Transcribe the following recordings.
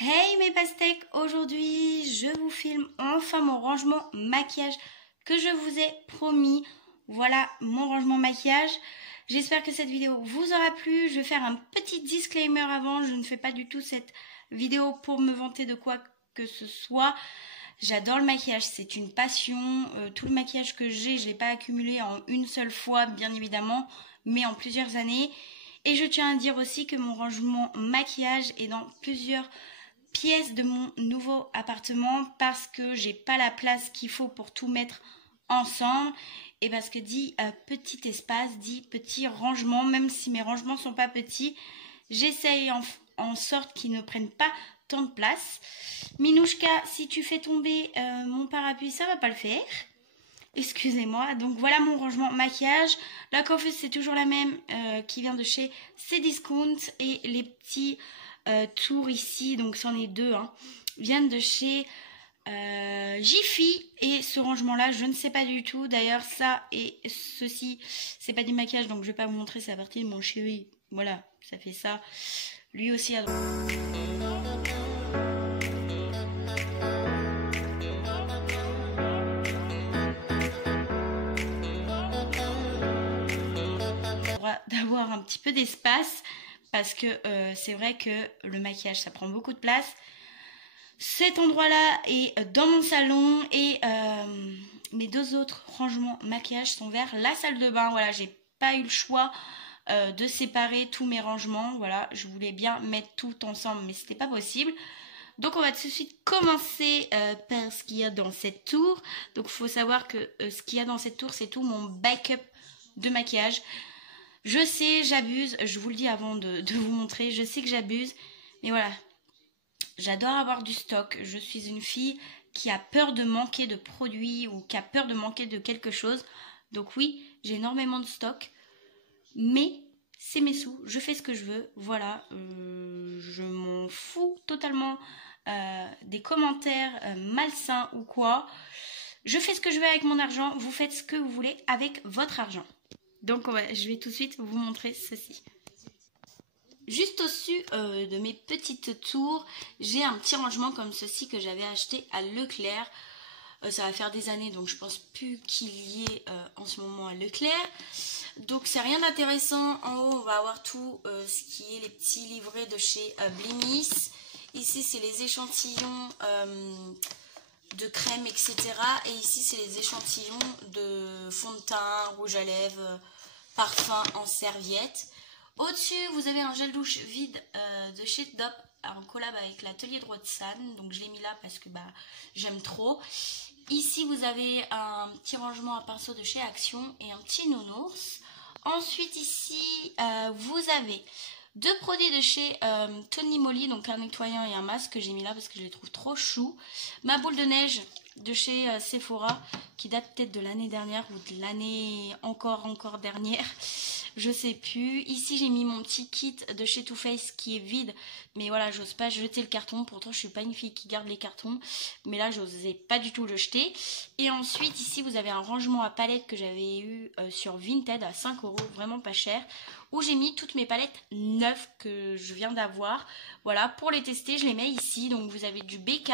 Hey mes pastèques, aujourd'hui je vous filme enfin mon rangement maquillage que je vous ai promis. Voilà mon rangement maquillage. J'espère que cette vidéo vous aura plu. Je vais faire un petit disclaimer avant. Je ne fais pas du tout cette vidéo pour me vanter de quoi que ce soit. J'adore le maquillage, c'est une passion. Tout le maquillage que j'ai, je ne l'ai pas accumulé en une seule fois bien évidemment, mais en plusieurs années. Et je tiens à dire aussi que mon rangement maquillage est dans plusieurs pièces de mon nouveau appartement parce que j'ai pas la place qu'il faut pour tout mettre ensemble et parce que dit petit espace, dit petit rangement, même si mes rangements sont pas petits, j'essaye en sorte qu'ils ne prennent pas tant de place. Minouchka, si tu fais tomber mon parapluie, ça va pas le faire. Excusez-moi, donc voilà mon rangement maquillage. La coiffeuse c'est toujours la même qui vient de chez Cdiscount et les petits tours ici, donc c'en est deux, viennent de chez Jiffy. Et ce rangement là je ne sais pas du tout, d'ailleurs ça et ceci c'est pas du maquillage donc je vais pas vous montrer, c'est la partie de mon chéri, voilà ça fait ça, lui aussi à droite. D'avoir un petit peu d'espace parce que c'est vrai que le maquillage ça prend beaucoup de place. Cet endroit là est dans mon salon et mes deux autres rangements maquillage sont vers la salle de bain. Voilà, j'ai pas eu le choix de séparer tous mes rangements. Voilà, je voulais bien mettre tout ensemble mais c'était pas possible. Donc on va tout de suite commencer par ce qu'il y a dans cette tour. Donc il faut savoir que ce qu'il y a dans cette tour c'est tout mon backup de maquillage. Je sais, j'abuse, je vous le dis avant de vous montrer, je sais que j'abuse, mais voilà, j'adore avoir du stock. Je suis une fille qui a peur de manquer de produits ou qui a peur de manquer de quelque chose. Donc oui, j'ai énormément de stock, mais c'est mes sous, je fais ce que je veux, voilà, je m'en fous totalement des commentaires malsains ou quoi. Je fais ce que je veux avec mon argent, vous faites ce que vous voulez avec votre argent. Donc je vais tout de suite vous montrer ceci. Juste au-dessus de mes petites tours, j'ai un petit rangement comme ceci que j'avais acheté à Leclerc. Ça va faire des années donc je pense plus qu'il y ait en ce moment à Leclerc. Donc c'est rien d'intéressant. En haut on va avoir tout ce qui est les petits livrets de chez Blinis. Ici c'est les échantillons de crème etc. Et ici c'est les échantillons de fond de teint, rouge à lèvres, parfum en serviette. Au-dessus vous avez un gel douche vide de chez Dop en collab avec l'atelier de Roxane. Donc je l'ai mis là parce que j'aime trop. Ici vous avez un petit rangement à pinceau de chez Action et un petit nounours. Ensuite ici vous avez deux produits de chez Tony Moly, donc un nettoyant et un masque que j'ai mis là parce que je les trouve trop choux. Ma boule de neige de chez Sephora qui date peut-être de l'année dernière ou de l'année encore dernière. Je sais plus. Ici j'ai mis mon petit kit de chez Too Faced qui est vide. Mais voilà, j'ose pas jeter le carton. Pourtant je suis pas une fille qui garde les cartons. Mais là j'osais pas du tout le jeter. Et ensuite ici vous avez un rangement à palettes que j'avais eu sur Vinted à 5 €. Vraiment pas cher. Où j'ai mis toutes mes palettes neuves que je viens d'avoir. Voilà, pour les tester je les mets ici. Donc vous avez du BK,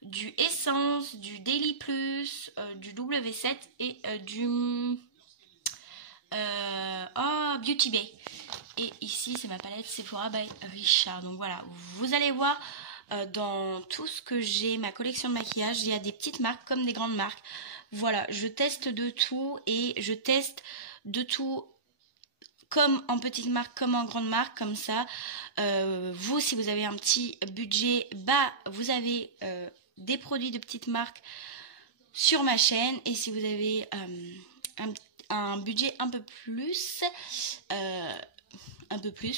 du Essence, du Daily Plus, du W7 et du... Beauty Bay. Et ici c'est ma palette Sephora by Richard. Donc voilà, vous allez voir dans tout ce que j'ai, ma collection de maquillage, il y a des petites marques comme des grandes marques. Voilà, je teste de tout et je teste de tout comme en petite marque comme en grande marque, comme ça. Vous, si vous avez un petit budget, vous avez des produits de petites marques sur ma chaîne. Et si vous avez un budget un peu plus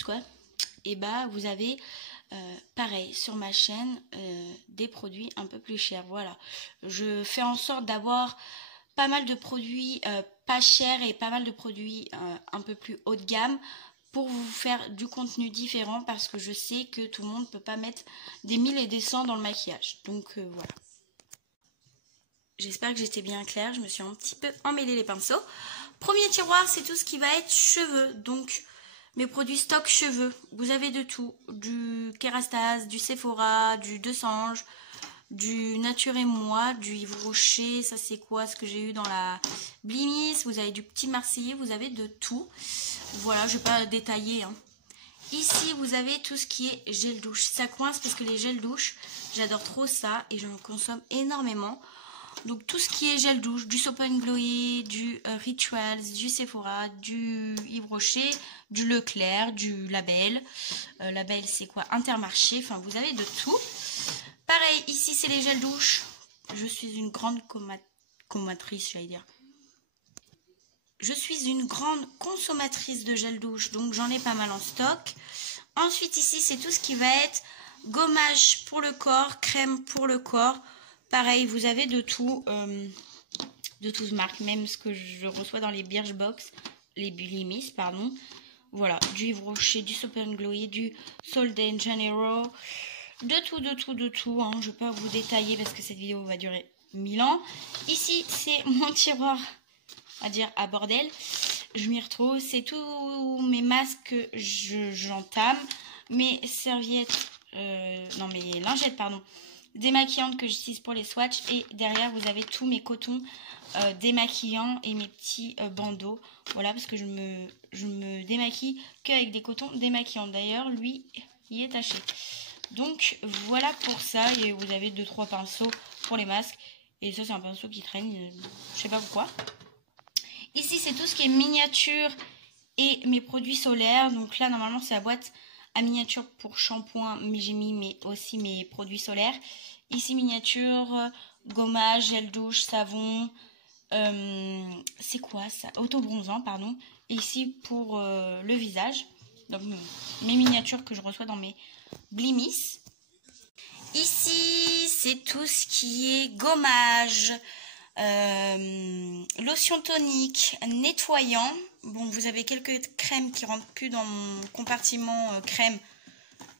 quoi, et vous avez pareil sur ma chaîne des produits un peu plus chers. Voilà, je fais en sorte d'avoir pas mal de produits pas chers et pas mal de produits un peu plus haut de gamme pour vous faire du contenu différent parce que je sais que tout le monde ne peut pas mettre des 1000 et des 100 dans le maquillage. Donc voilà. J'espère que j'étais bien claire, je me suis un petit peu emmêlé les pinceaux. Premier tiroir, c'est tout ce qui va être cheveux. Donc mes produits stock cheveux. Vous avez de tout. Du Kérastase, du Sephora, du De Sange, du Nature et Moi, du Yves Rocher. Ça c'est quoi ce que j'ai eu dans la Blimis. Vous avez du Petit Marseillais, vous avez de tout. Voilà, je ne vais pas détailler. Hein. Ici, vous avez tout ce qui est gel douche. Ça coince parce que les gels douche, j'adore trop ça et j'en consomme énormément. Donc tout ce qui est gel douche, du Soap & Glow, du Rituals, du Sephora, du Yves Rocher, du Leclerc, du Label. Label c'est quoi? Intermarché, enfin vous avez de tout. Pareil, ici c'est les gels douche. Je suis une grande consommatrice, j'allais dire. Je suis une grande consommatrice de gel douche, donc j'en ai pas mal en stock. Ensuite ici c'est tout ce qui va être gommage pour le corps, crème pour le corps. Pareil, vous avez de tout, de toutes marques, même ce que je reçois dans les Birchbox, les Blimis, pardon. Voilà, du Yves Rocher, du Soap & Glow, du Sol de Janeiro, de tout. Hein. Je ne vais pas vous détailler parce que cette vidéo va durer 1000 ans. Ici, c'est mon tiroir, on va dire, à bordel. Je m'y retrouve. C'est tous mes masques que j'entame, mes serviettes, non, mes lingettes, pardon. Démaquillantes que j'utilise pour les swatchs et derrière vous avez tous mes cotons démaquillants et mes petits bandeaux, voilà, parce que je me démaquille qu'avec des cotons démaquillants. D'ailleurs lui il est taché, donc voilà pour ça. Et vous avez 2-3 pinceaux pour les masques et ça c'est un pinceau qui traîne, je sais pas pourquoi. Ici c'est tout ce qui est miniature et mes produits solaires. Donc là normalement c'est la boîte à miniature pour shampoing, mais j'ai mis aussi mes produits solaires. Ici miniature, gommage, gel douche, savon, c'est quoi ça? Autobronzant, pardon. Et ici pour le visage, donc mes miniatures que je reçois dans mes Blimis. Ici c'est tout ce qui est gommage, lotion tonique, nettoyant. Bon, vous avez quelques crèmes qui rentrent plus dans mon compartiment crème,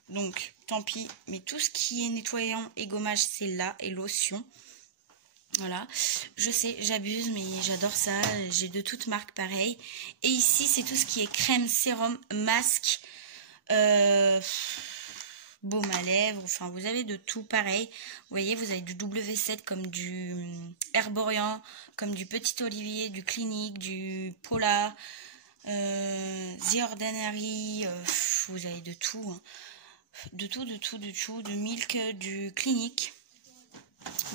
donc tant pis. Mais tout ce qui est nettoyant et gommage, c'est là, et lotion. Voilà, je sais, j'abuse, mais j'adore ça. J'ai de toutes marques pareil. Et ici, c'est tout ce qui est crème, sérum, masque, baume à lèvres. Enfin, vous avez de tout pareil. Vous voyez, vous avez du W7 comme du Herborian, comme du Petit Olivier, du Clinique, du Pola, The Ordinary. Vous avez de tout, hein. De tout, du Milk, du Clinique,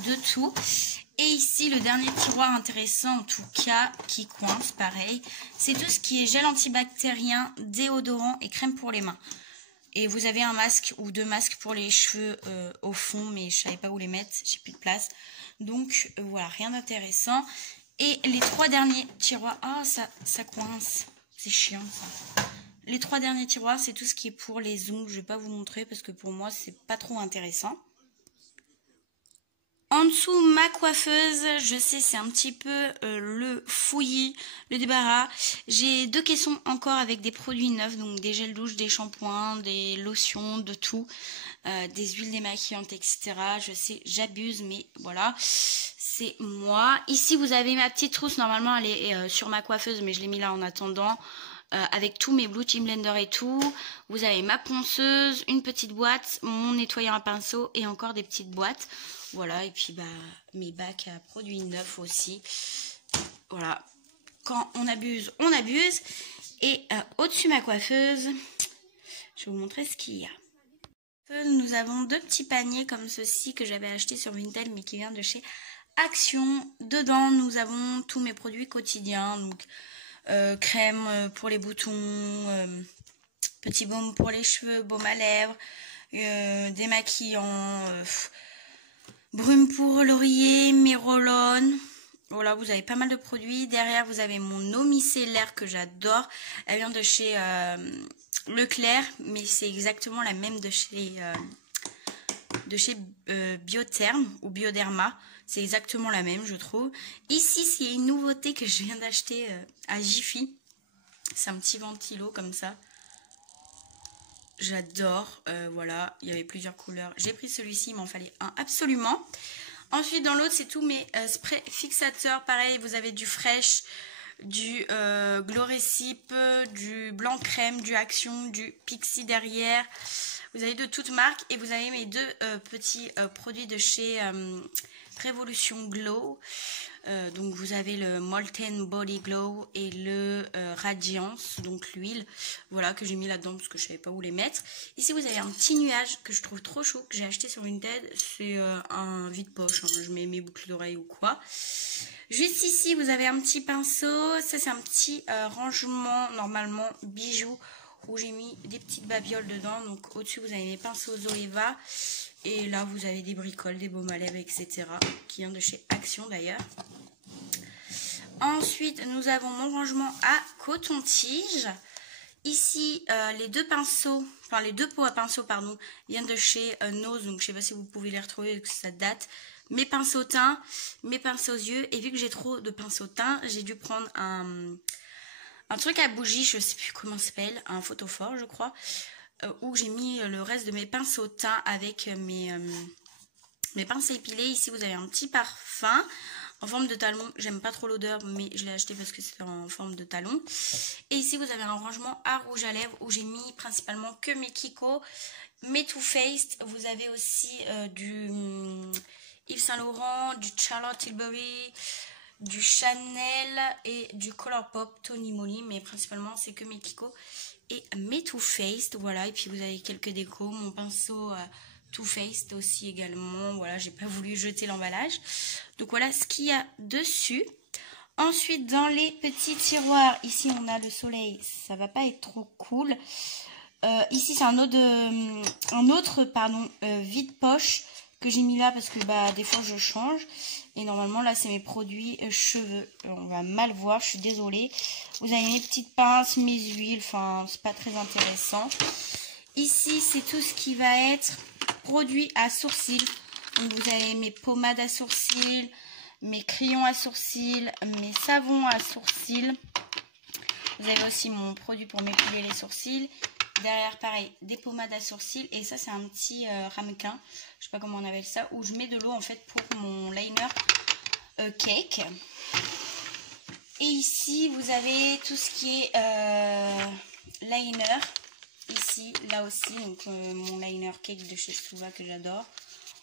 de tout. Et ici, le dernier tiroir intéressant, en tout cas, qui coince, pareil, c'est tout ce qui est gel antibactérien, déodorant et crème pour les mains. Et vous avez un masque ou 2 masques pour les cheveux au fond, mais je savais pas où les mettre, j'ai plus de place. Donc voilà, rien d'intéressant. Et les 3 derniers tiroirs, ah ça coince, c'est chiant ça. Les 3 derniers tiroirs, c'est tout ce qui est pour les ongles. Je vais pas vous montrer parce que pour moi c'est pas trop intéressant. En dessous, ma coiffeuse, je sais c'est un petit peu le fouillis, le débarras. J'ai 2 caissons encore avec des produits neufs, donc des gels douche, des shampoings, des lotions, de tout, des huiles démaquillantes, etc. Je sais, j'abuse, mais voilà, c'est moi. Ici, vous avez ma petite trousse, normalement elle est sur ma coiffeuse, mais je l'ai mis là en attendant. Avec tous mes Blue Team Blender et tout. Vous avez ma ponceuse, une petite boîte, mon nettoyant à pinceau et encore des petites boîtes. Voilà, et puis bah mes bacs à produits neufs aussi. Voilà, quand on abuse, on abuse. Et au-dessus ma coiffeuse, je vais vous montrer ce qu'il y a. Nous avons 2 petits paniers comme ceci que j'avais acheté sur Vinted mais qui vient de chez Action. Dedans, nous avons tous mes produits quotidiens, donc crème pour les boutons, petit baume pour les cheveux, baume à lèvres, démaquillant, brume pour l'oreiller, mes roll-on. Voilà, vous avez pas mal de produits. Derrière, vous avez mon eau micellaire que j'adore. Elle vient de chez Leclerc, mais c'est exactement la même de chez Biotherm ou Bioderma. C'est exactement la même, je trouve. Ici, c'est une nouveauté que je viens d'acheter à Jiffy. C'est un petit ventilo comme ça. J'adore. Voilà, il y avait plusieurs couleurs. J'ai pris celui-ci, il m'en fallait un absolument. Ensuite, dans l'autre, c'est tous mes sprays fixateurs. Pareil, vous avez du Fresh, du Glow Recipe, du Blanc Crème, du Action, du Pixie derrière. Vous avez de toutes marques et vous avez mes deux petits produits de chez Révolution Glow. Donc vous avez le Molten Body Glow et le Radiance, donc l'huile, voilà, que j'ai mis là-dedans parce que je savais pas où les mettre. Ici vous avez un petit nuage que je trouve trop chou, que j'ai acheté sur Vinted, c'est un vide-poche, hein. Je mets mes boucles d'oreilles ou quoi. Juste ici vous avez un petit pinceau, ça c'est un petit rangement normalement bijoux où j'ai mis des petites babioles dedans. Donc au-dessus vous avez mes pinceaux Zoeva. Et là, vous avez des bricoles, des baumes à lèvres, etc. Qui vient de chez Action d'ailleurs. Ensuite, nous avons mon rangement à coton-tige. Ici, les deux pinceaux, enfin les deux pots à pinceaux, pardon, viennent de chez Nose. Donc, je ne sais pas si vous pouvez les retrouver, parce que ça date. Mes pinceaux teints, mes pinceaux yeux. Et vu que j'ai trop de pinceaux teints, j'ai dû prendre un truc à bougie, je ne sais plus comment ça s'appelle, un photophore, je crois. Où j'ai mis le reste de mes pinceaux teints avec mes pinces à épiler. Ici vous avez un petit parfum en forme de talon. J'aime pas trop l'odeur mais je l'ai acheté parce que c'est en forme de talon. Et ici vous avez un rangement à rouge à lèvres où j'ai mis principalement que mes Kiko, mes Too Faced. Vous avez aussi du Yves Saint Laurent, du Charlotte Tilbury, du Chanel et du Colourpop Tony Moly, mais principalement c'est que mes Kiko et mes Too Faced, voilà. Et puis vous avez quelques décos, mon pinceau Too Faced aussi également, voilà, j'ai pas voulu jeter l'emballage. Donc voilà ce qu'il y a dessus. Ensuite dans les petits tiroirs, ici on a le soleil, ça va pas être trop cool. Ici c'est un autre vide-poche que j'ai mis là parce que bah des fois je change. Et normalement là c'est mes produits cheveux. On va mal voir, je suis désolée. Vous avez mes petites pinces, mes huiles, enfin c'est pas très intéressant. Ici c'est tout ce qui va être produits à sourcils. Donc vous avez mes pommades à sourcils, mes crayons à sourcils, mes savons à sourcils. Vous avez aussi mon produit pour m'épiler les sourcils. Derrière, pareil, des pommades à sourcils. Et ça, c'est un petit ramequin. Je sais pas comment on appelle ça. Où je mets de l'eau, en fait, pour mon liner cake. Et ici, vous avez tout ce qui est liner. Ici, là aussi, donc mon liner cake de chez Suva que j'adore.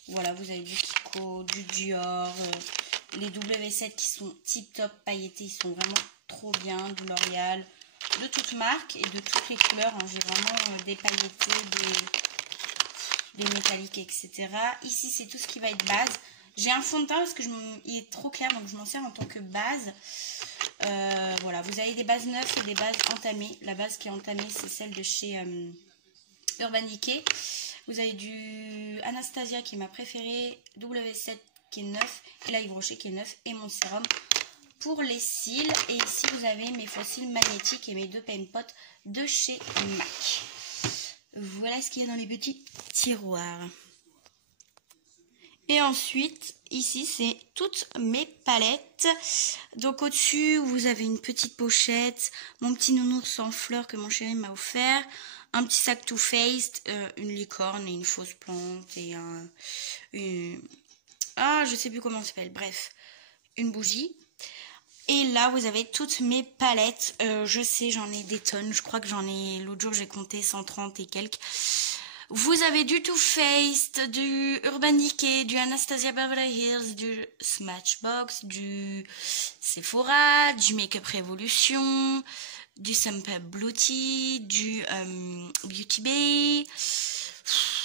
Voilà, vous avez du Kiko, du Dior, les W7 qui sont tip top pailletés. Ils sont vraiment trop bien. Du L'Oréal. De toutes marques et de toutes les couleurs, hein. J'ai vraiment des pailletés, des métalliques, etc. Ici c'est tout ce qui va être base. J'ai un fond de teint parce que il est trop clair, donc je m'en sers en tant que base. Voilà, vous avez des bases neuves et des bases entamées. La base qui est entamée c'est celle de chez Urban Decay. Vous avez du Anastasia qui est ma préférée, W7 qui est neuf et la Yves Rocher qui est neuf et mon sérum pour les cils. Et ici vous avez mes faux cils magnétiques et mes deux paint pots de chez MAC. Voilà ce qu'il y a dans les petits tiroirs. Et ensuite ici c'est toutes mes palettes. Donc au-dessus vous avez une petite pochette, mon petit nounours en fleurs que mon chéri m'a offert, un petit sac Too Faced, une licorne et une fausse plante et je sais plus comment ça s'appelle, bref, une bougie. Et là, vous avez toutes mes palettes. Je sais, j'en ai des tonnes. Je crois que j'en ai... L'autre jour, j'ai compté 130 et quelques. Vous avez du Too Faced, du Urban Decay, du Anastasia Beverly Hills, du Smashbox, du Sephora, du Makeup Revolution, du Sampa Beauty, du Beauty Bay.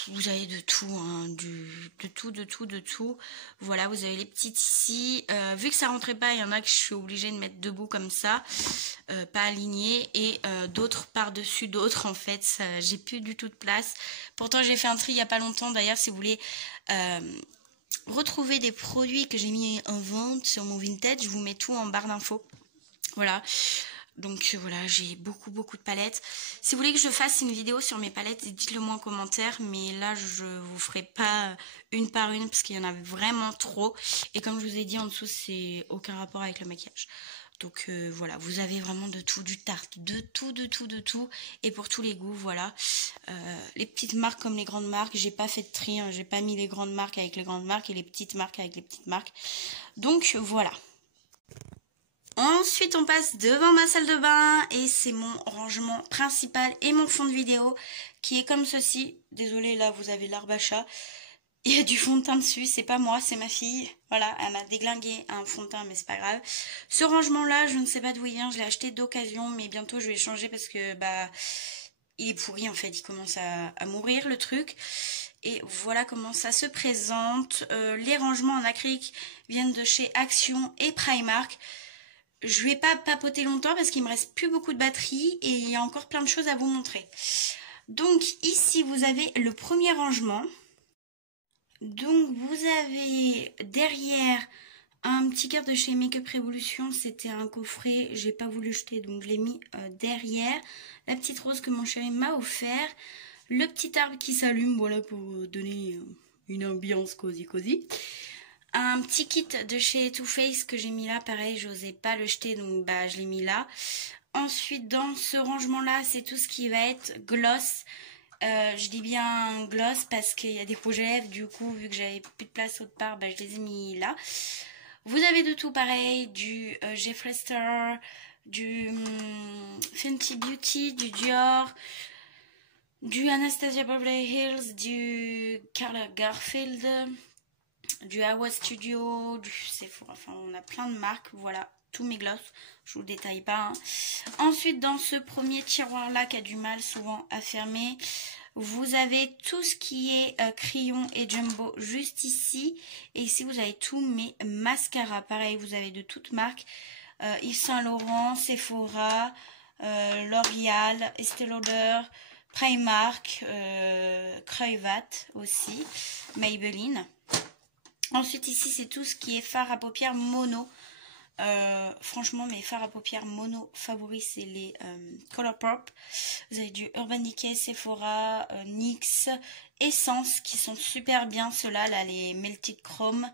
Vous avez de tout, hein, de tout. Voilà, vous avez les petites ici. Vu que ça rentrait pas, il y en a que je suis obligée de mettre debout comme ça, pas alignées, et d'autres par-dessus d'autres. En fait, j'ai plus du tout de place. Pourtant, j'ai fait un tri il y a pas longtemps. D'ailleurs, si vous voulez retrouver des produits que j'ai mis en vente sur mon Vinted, je vous mets tout en barre d'infos. Voilà. Donc voilà, j'ai beaucoup de palettes. Si vous voulez que je fasse une vidéo sur mes palettes, dites-le moi en commentaire. Mais là, je vous ferai pas une par une parce qu'il y en a vraiment trop. Et comme je vous ai dit en dessous, c'est aucun rapport avec le maquillage. Donc voilà, vous avez vraiment de tout, du Tarte, de tout. Et pour tous les goûts, voilà. Les petites marques comme les grandes marques, j'ai pas fait de tri. Hein, j'ai pas mis les grandes marques avec les grandes marques et les petites marques avec les petites marques. Donc voilà. Ensuite, on passe devant ma salle de bain et c'est mon rangement principal et mon fond de vidéo qui est comme ceci. Désolée, là, vous avez l'arbre à chat. Il y a du fond de teint dessus, c'est pas moi, c'est ma fille. Voilà, elle m'a déglingué un fond de teint, mais c'est pas grave. Ce rangement-là, je ne sais pas d'où il vient, je l'ai acheté d'occasion, mais bientôt je vais changer parce que, bah, il est pourri en fait, il commence à mourir le truc. Et voilà comment ça se présente. Les rangements en acrylique viennent de chez Action et Primark. Je vais pas papoter longtemps parce qu'il me reste plus beaucoup de batterie et il y a encore plein de choses à vous montrer. Donc ici vous avez le premier rangement. Donc vous avez derrière un petit cœur de chez Make-up Revolution, c'était un coffret, j'ai pas voulu jeter donc je l'ai mis derrière. La petite rose que mon chéri m'a offert, le petit arbre qui s'allume, voilà pour donner une ambiance cosy. Un petit kit de chez Too Faced que j'ai mis là, pareil, j'osais pas le jeter donc bah je l'ai mis là. Ensuite dans ce rangement là, c'est tout ce qui va être gloss. Je dis bien gloss parce qu'il y a des rouges à lèvres, du coup vu que j'avais plus de place autre part, bah, je les ai mis là. Vous avez de tout pareil, du Jeffree Star, du Fenty Beauty, du Dior, du Anastasia Beverly Hills, du Karl Lagerfeld, du Awa Studio, du Sephora, enfin on a plein de marques, voilà, tous mes gloss, je vous le détaille pas. Hein. Ensuite dans ce premier tiroir là qui a du mal souvent à fermer, vous avez tout ce qui est crayon et jumbo juste ici. Et ici vous avez tous mes mascaras, pareil vous avez de toutes marques, Yves Saint Laurent, Sephora, L'Oréal, Estée Lauder, Primark, Crayvat aussi, Maybelline. Ensuite ici c'est tout ce qui est fard à paupières mono. Franchement mes fards à paupières mono favoris c'est les Colourpop. Vous avez du Urban Decay, Sephora, NYX, Essence qui sont super bien, ceux-là là, les Melted Chrome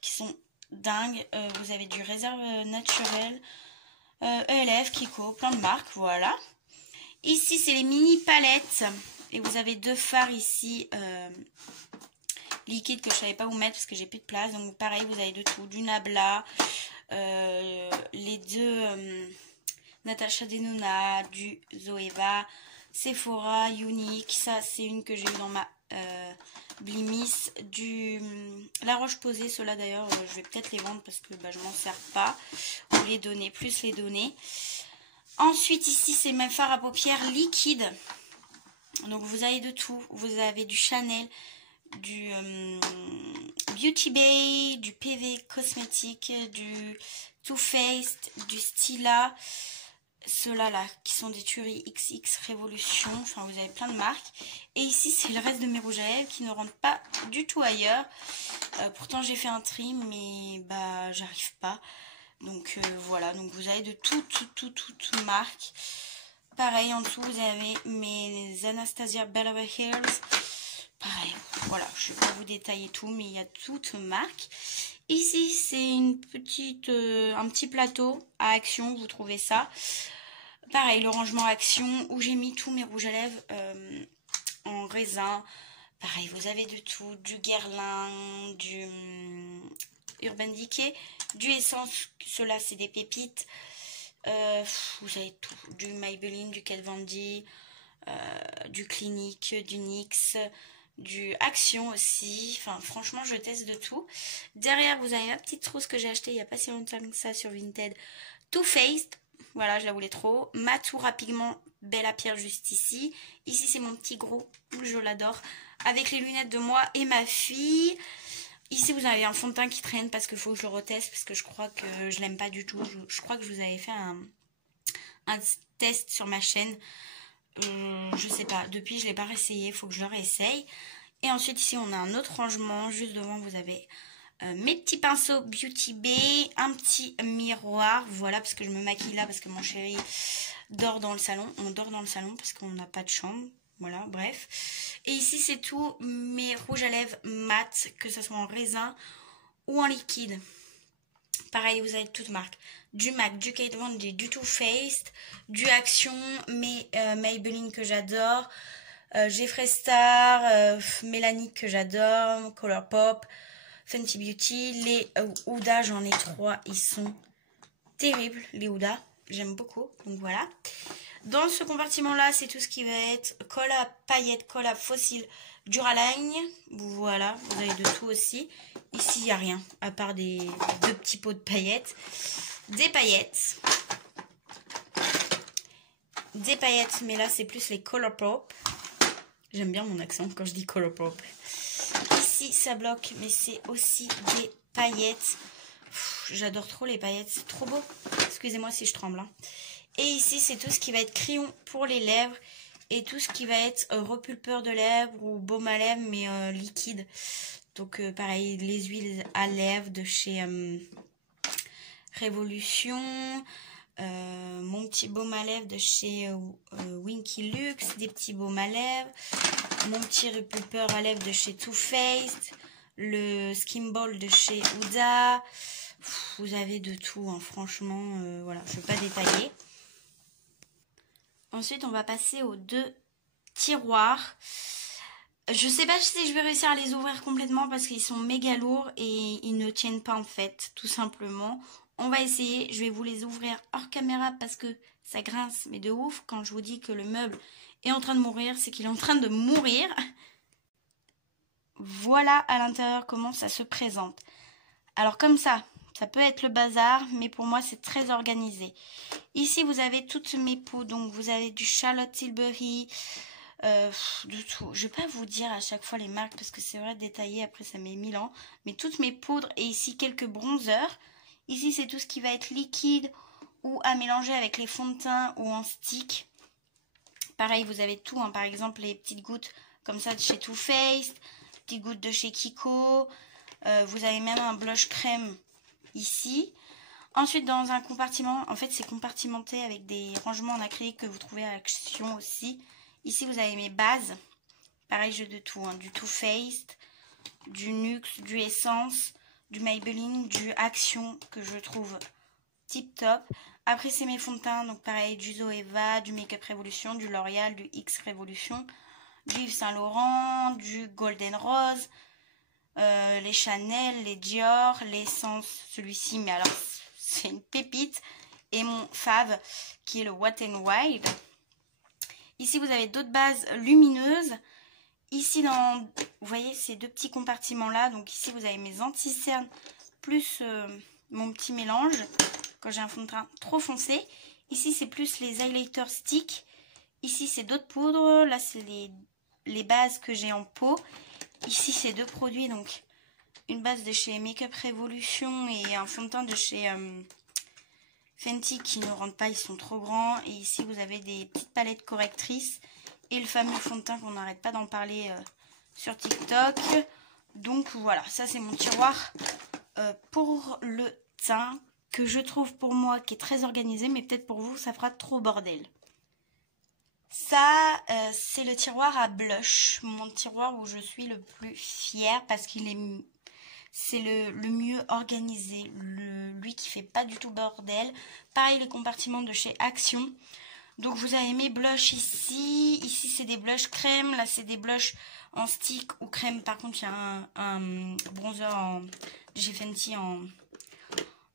qui sont dingues. Vous avez du Réserve Naturel, ELF, Kiko, plein de marques, voilà. Ici c'est les mini palettes et vous avez deux fards ici liquide que je savais pas où mettre parce que j'ai plus de place, donc pareil vous avez de tout, du Nabla, les deux Natasha Denona, du Zoeva, Sephora, Unique, ça c'est une que j'ai eu dans ma Blimis, du La Roche Posay, ceux-là d'ailleurs je vais peut-être les vendre parce que bah, je m'en sers pas, ou les donner, plus les donner. Ensuite ici c'est mes fards à paupières liquides, donc vous avez de tout, vous avez du Chanel, du Beauty Bay, du PV Cosmétique, du Too Faced, du Stila, ceux-là là qui sont des tueries XX Révolution, enfin vous avez plein de marques. Et ici c'est le reste de mes rouges à lèvres qui ne rentrent pas du tout ailleurs. Pourtant j'ai fait un tri mais bah j'arrive pas. Donc voilà, donc vous avez de toutes marques. Pareil en dessous vous avez mes Anastasia Beverly Hills. Pareil, voilà, je ne vais pas vous détailler tout, mais il y a toutes marques. Ici, c'est une petite, un petit plateau à Action, vous trouvez ça. Pareil, le rangement Action, où j'ai mis tous mes rouges à lèvres en raisin. Pareil, vous avez de tout, du Guerlain, du Urban Decay, du Essence, ceux-là c'est des pépites. Vous avez tout, du Maybelline, du Kat Von D, du Clinique, du NYX, du Action aussi, enfin franchement je teste de tout. Derrière vous avez la petite trousse que j'ai achetée il n'y a pas si longtemps que ça sur Vinted, Too Faced, voilà je la voulais trop, ma tour à pigment Belle à Pierre juste ici. Ici c'est mon petit gros, je l'adore, avec les lunettes de moi et ma fille. Ici vous avez un fond de teint qui traîne parce qu'il faut que je le reteste, parce que je crois que je l'aime pas du tout. Je crois que je vous avais fait un test sur ma chaîne. Je sais pas, depuis je l'ai pas réessayé, il faut que je le réessaye. Et ensuite ici on a un autre rangement, juste devant vous avez mes petits pinceaux Beauty Bay, un petit miroir, voilà parce que je me maquille là parce que mon chéri dort dans le salon, on dort dans le salon parce qu'on n'a pas de chambre, voilà bref. Et ici c'est tout mes rouges à lèvres mat, que ce soit en raisin ou en liquide. Pareil, vous avez toutes marques. Du MAC, du Kat Von D, du Too Faced, du Action, mes Maybelline que j'adore, Jeffree Star, Mélanie que j'adore, Colourpop, Fenty Beauty. Les Huda, j'en ai 3, ils sont terrible, les Huda. J'aime beaucoup, donc voilà. Dans ce compartiment-là, c'est tout ce qui va être colle à paillettes, colle à fossiles, Duraline. Voilà, vous avez de tout aussi. Ici, il n'y a rien, à part des deux petits pots de paillettes. Des paillettes. Des paillettes, mais là, c'est plus les Colourpop. J'aime bien mon accent quand je dis Colourpop. Ici, ça bloque, mais c'est aussi des paillettes. J'adore trop les paillettes, c'est trop beau. Excusez-moi si je tremble. Hein. Et ici, c'est tout ce qui va être crayon pour les lèvres. Et tout ce qui va être repulpeur de lèvres ou baume à lèvres, mais liquide. Donc, pareil, les huiles à lèvres de chez Révolution. Mon petit baume à lèvres de chez Winky Luxe. Des petits baumes à lèvres. Mon petit repulpeur à lèvres de chez Too Faced. Le Skin Ball de chez Huda. Vous avez de tout, hein, franchement, voilà, je ne vais pas détailler. Ensuite, on va passer aux deux tiroirs. Je ne sais pas si je vais réussir à les ouvrir complètement parce qu'ils sont méga lourds et ils ne tiennent pas en fait, tout simplement. On va essayer, je vais vous les ouvrir hors caméra parce que ça grince, mais de ouf. Quand je vous dis que le meuble est en train de mourir, c'est qu'il est en train de mourir. Voilà à l'intérieur comment ça se présente. Alors comme ça peut être le bazar, mais pour moi c'est très organisé. Ici vous avez toutes mes pots, donc vous avez du Charlotte Tilbury, de tout. Je vais pas vous dire à chaque fois les marques parce que c'est vrai détailler après ça met 1000 ans. Mais toutes mes poudres et ici quelques bronzers. Ici c'est tout ce qui va être liquide ou à mélanger avec les fonds de teint ou en stick. Pareil vous avez tout, hein. Par exemple les petites gouttes comme ça de chez Too Faced, petites gouttes de chez Kiko. Vous avez même un blush crème ici. Ensuite dans un compartiment, en fait c'est compartimenté avec des rangements en acrylique que vous trouvez à Action aussi. Ici vous avez mes bases, pareil jeu de tout, hein, du Too Faced, du NYX, du Essence, du Maybelline, du Action que je trouve tip top. Après c'est mes fonds de teint, donc pareil du Zoeva, du Make Up Revolution, du L'Oréal, du X Revolution, du Yves Saint Laurent, du Golden Rose, les Chanel, les Dior, l'Essence, celui-ci, mais alors c'est une pépite, et mon fave qui est le Wet n Wild. Ici vous avez d'autres bases lumineuses. Ici dans, vous voyez ces deux petits compartiments là, donc ici vous avez mes anti-cernes plus mon petit mélange quand j'ai un fond de teint trop foncé. Ici c'est plus les highlighters stick. Ici c'est d'autres poudres, là c'est les bases que j'ai en pot. Ici c'est deux produits, donc une base de chez Make Up Revolution et un fond de teint de chez Fenty qui ne rentrent pas, ils sont trop grands. Et ici vous avez des petites palettes correctrices et le fameux fond de teint qu'on n'arrête pas d'en parler sur TikTok. Donc voilà, ça c'est mon tiroir pour le teint que je trouve pour moi qui est très organisé, mais peut-être pour vous ça fera trop bordel. Ça, c'est le tiroir à blush, mon tiroir où je suis le plus fière parce qu'il est, c'est le mieux organisé, lui qui fait pas du tout bordel. Pareil les compartiments de chez Action. Donc vous avez mes blushs ici, ici c'est des blushs crème, là c'est des blushs en stick ou crème. Par contre il y a un bronzer de chez Fenty en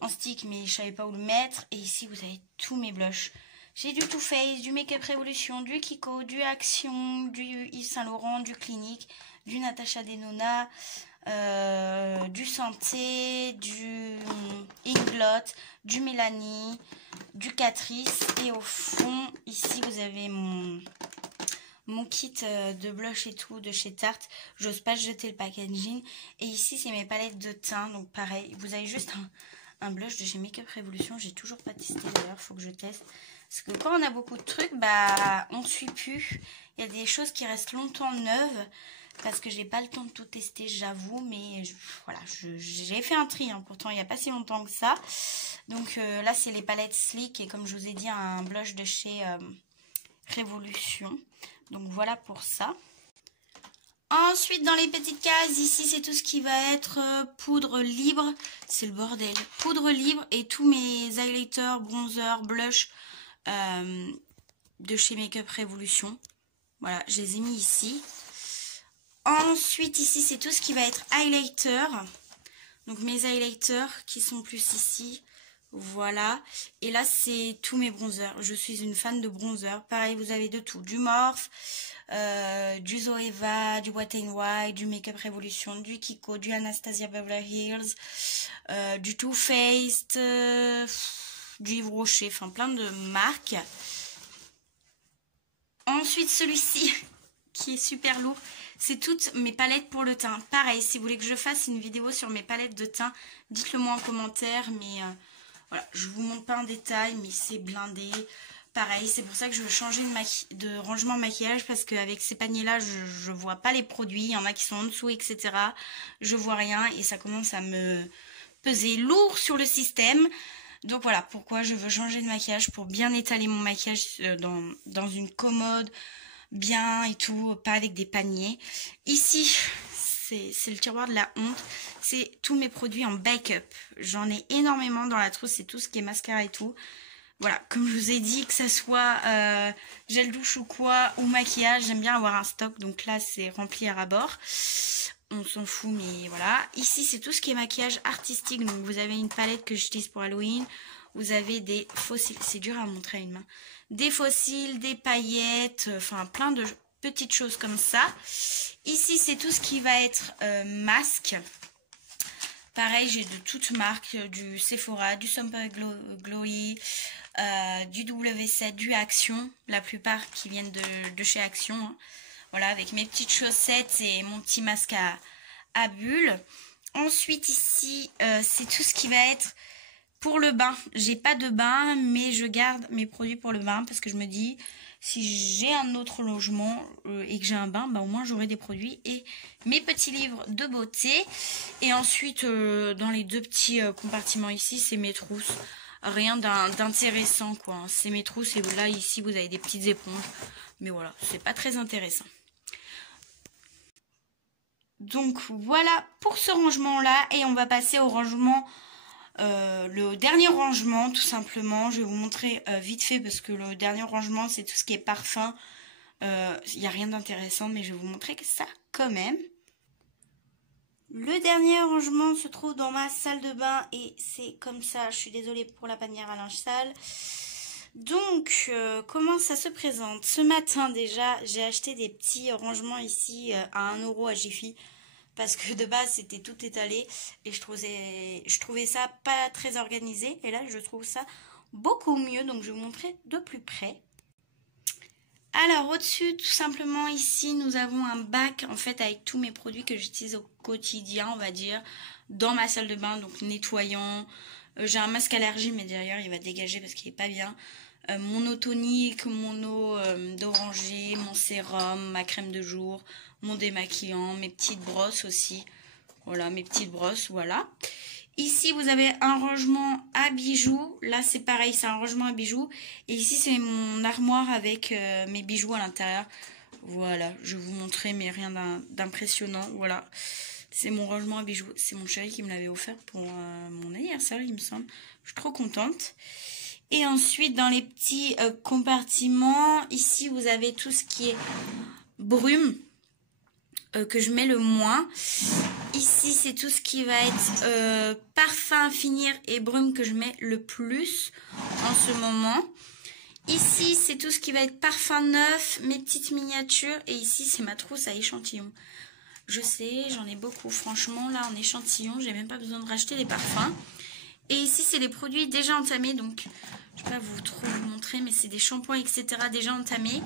stick, mais je savais pas où le mettre. Et ici vous avez tous mes blushs. J'ai du Too Faced, du Make Up Revolution, du Kiko, du Action, du Yves Saint Laurent, du Clinique, du Natasha Denona, du Santé, du Inglot, du Mélanie, du Catrice. Et au fond, ici vous avez mon kit de blush et tout de chez Tarte. J'ose pas jeter le packaging. Et ici c'est mes palettes de teint. Donc pareil, vous avez juste un blush de chez Make Up Revolution. J'ai toujours pas testé d'ailleurs, faut que je teste. Parce que quand on a beaucoup de trucs, bah on ne suit plus. Il y a des choses qui restent longtemps neuves. Parce que j'ai pas le temps de tout tester, j'avoue. Mais voilà, j'ai fait un tri. Hein, pourtant, il n'y a pas si longtemps que ça. Donc là, c'est les palettes Sleek. Et comme je vous ai dit, un blush de chez Révolution. Donc voilà pour ça. Ensuite, dans les petites cases, ici, c'est tout ce qui va être poudre libre. C'est le bordel. Poudre libre et tous mes highlighters, bronzers, blush de chez Make Up Revolution. Voilà, je les ai mis ici. Ensuite, ici, c'est tout ce qui va être highlighter. Donc, mes highlighters qui sont plus ici. Voilà. Et là, c'est tous mes bronzers. Je suis une fan de bronzers. Pareil, vous avez de tout. Du Morphe, du Zoeva, du Wet n Wild, du Makeup Revolution, du Kiko, du Anastasia Beverly Hills, du Too Faced, du Yves Rocher. Enfin, plein de marques. Ensuite, celui-ci, qui est super lourd. C'est toutes mes palettes pour le teint. Pareil, si vous voulez que je fasse une vidéo sur mes palettes de teint, dites-le moi en commentaire. Mais voilà, je vous montre pas en détail, mais c'est blindé. Pareil, c'est pour ça que je veux changer de rangement maquillage. Parce qu'avec ces paniers-là, je vois pas les produits. Il y en a qui sont en dessous, etc. Je vois rien et ça commence à me peser lourd sur le système. Donc voilà, pourquoi je veux changer de maquillage, pour bien étaler mon maquillage dans une commode, bien et tout, pas avec des paniers. Ici, c'est le tiroir de la honte, c'est tous mes produits en backup. J'en ai énormément dans la trousse, c'est tout ce qui est mascara et tout. Voilà, comme je vous ai dit, que ça soit gel douche ou quoi, ou maquillage, j'aime bien avoir un stock. Donc là, c'est rempli à ras-bord. On s'en fout, mais voilà. Ici, c'est tout ce qui est maquillage artistique. Donc, vous avez une palette que j'utilise pour Halloween. Vous avez des fossiles. C'est dur à montrer à une main. Des fossiles, des paillettes. Enfin, plein de petites choses comme ça. Ici, c'est tout ce qui va être masque. Pareil, j'ai de toutes marques. Du Sephora, du Super Glowy, du W7, du Action. La plupart qui viennent de chez Action, hein. Voilà, avec mes petites chaussettes et mon petit masque à bulles. Ensuite, ici, c'est tout ce qui va être pour le bain. J'ai pas de bain, mais je garde mes produits pour le bain parce que je me dis, si j'ai un autre logement et que j'ai un bain, bah, au moins j'aurai des produits et mes petits livres de beauté. Et ensuite, dans les deux petits compartiments ici, c'est mes trousses. Rien d'intéressant, quoi. C'est mes trousses et là, ici, vous avez des petites éponges. Mais voilà, c'est pas très intéressant. Donc voilà pour ce rangement là et on va passer au rangement, le dernier rangement tout simplement. Je vais vous montrer vite fait parce que le dernier rangement c'est tout ce qui est parfum. Il n'y a rien d'intéressant mais je vais vous montrer que ça quand même. Le dernier rangement se trouve dans ma salle de bain et c'est comme ça. Je suis désolée pour la panière à linge sale. Donc, comment ça se présente? Ce matin déjà, j'ai acheté des petits rangements ici à 1 € à Jiffy. Parce que de base, c'était tout étalé. Et je trouvais ça pas très organisé. Et là, je trouve ça beaucoup mieux. Donc, je vais vous montrer de plus près. Alors, au-dessus, tout simplement, ici, nous avons un bac, en fait, avec tous mes produits que j'utilise au quotidien, on va dire, dans ma salle de bain. Donc, nettoyant. J'ai un masque allergie, mais derrière, il va dégager parce qu'il est pas bien. Mon eau tonique, mon eau d'oranger, mon sérum, ma crème de jour, mon démaquillant, mes petites brosses aussi. Voilà, mes petites brosses, voilà. Ici, vous avez un rangement à bijoux. Là, c'est pareil, c'est un rangement à bijoux. Et ici, c'est mon armoire avec mes bijoux à l'intérieur. Voilà, je vais vous montrer, mais rien d'impressionnant. Voilà, c'est mon rangement à bijoux. C'est mon chéri qui me l'avait offert pour mon anniversaire, il me semble. Je suis trop contente. Et ensuite, dans les petits compartiments, ici, vous avez tout ce qui est brume, que je mets le moins. Ici, c'est tout ce qui va être parfum à finir et brume que je mets le plus en ce moment. Ici, c'est tout ce qui va être parfum neuf, mes petites miniatures. Et ici, c'est ma trousse à échantillons. Je sais, j'en ai beaucoup. Franchement, là, en échantillon, j'ai même pas besoin de racheter les parfums. Et ici, c'est les produits déjà entamés. Donc, je ne vais pas vous montrer, mais c'est des shampoings, etc. déjà entamés.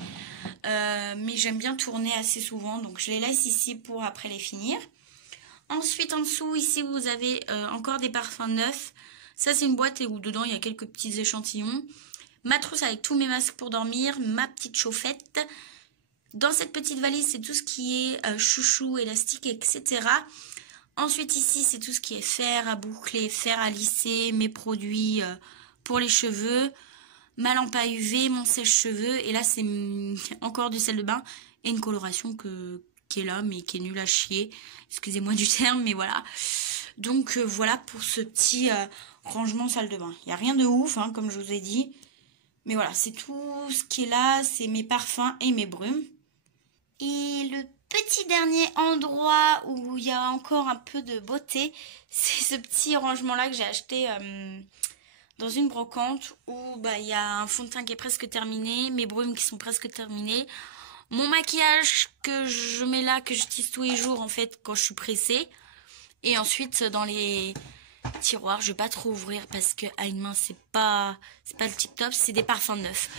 Mais j'aime bien tourner assez souvent. Donc, je les laisse ici pour après les finir. Ensuite, en dessous, ici, vous avez encore des parfums neufs. Ça, c'est une boîte où dedans, il y a quelques petits échantillons. Ma trousse avec tous mes masques pour dormir. Ma petite chauffette. Dans cette petite valise, c'est tout ce qui est chouchou, élastique, etc. Ensuite, ici, c'est tout ce qui est fer à boucler, fer à lisser, mes produits pour les cheveux, ma lampe à UV, mon sèche-cheveux. Et là, c'est encore du sel de bain et une coloration qui est là, mais qui est nulle à chier. Excusez-moi du terme, mais voilà. Donc, voilà pour ce petit rangement salle de bain. Il n'y a rien de ouf, hein, comme je vous ai dit. Mais voilà, c'est tout ce qui est là. C'est mes parfums et mes brumes. Et le petit dernier endroit où il y a encore un peu de beauté, c'est ce petit rangement là que j'ai acheté dans une brocante où il y a un fond de teint qui est presque terminé, mes brumes qui sont presque terminées, mon maquillage que je mets là, que j'utilise tous les jours en fait quand je suis pressée. Et ensuite dans les tiroirs, je vais pas trop ouvrir parce que à une main c'est pas le tip top, c'est des parfums neufs.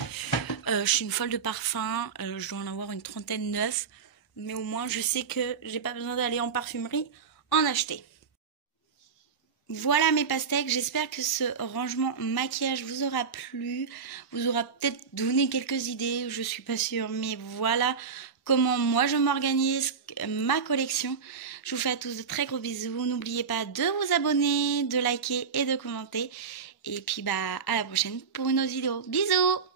Je suis une folle de parfums, je dois en avoir une trentaine neufs, mais au moins je sais que j'ai pas besoin d'aller en parfumerie en acheter. Voilà mes pastèques, j'espère que ce rangement maquillage vous aura plu, vous aura peut-être donné quelques idées, je suis pas sûre, mais voilà comment moi je m'organise ma collection. Je vous fais à tous de très gros bisous, n'oubliez pas de vous abonner, de liker et de commenter, et puis à la prochaine pour une autre vidéo. Bisous!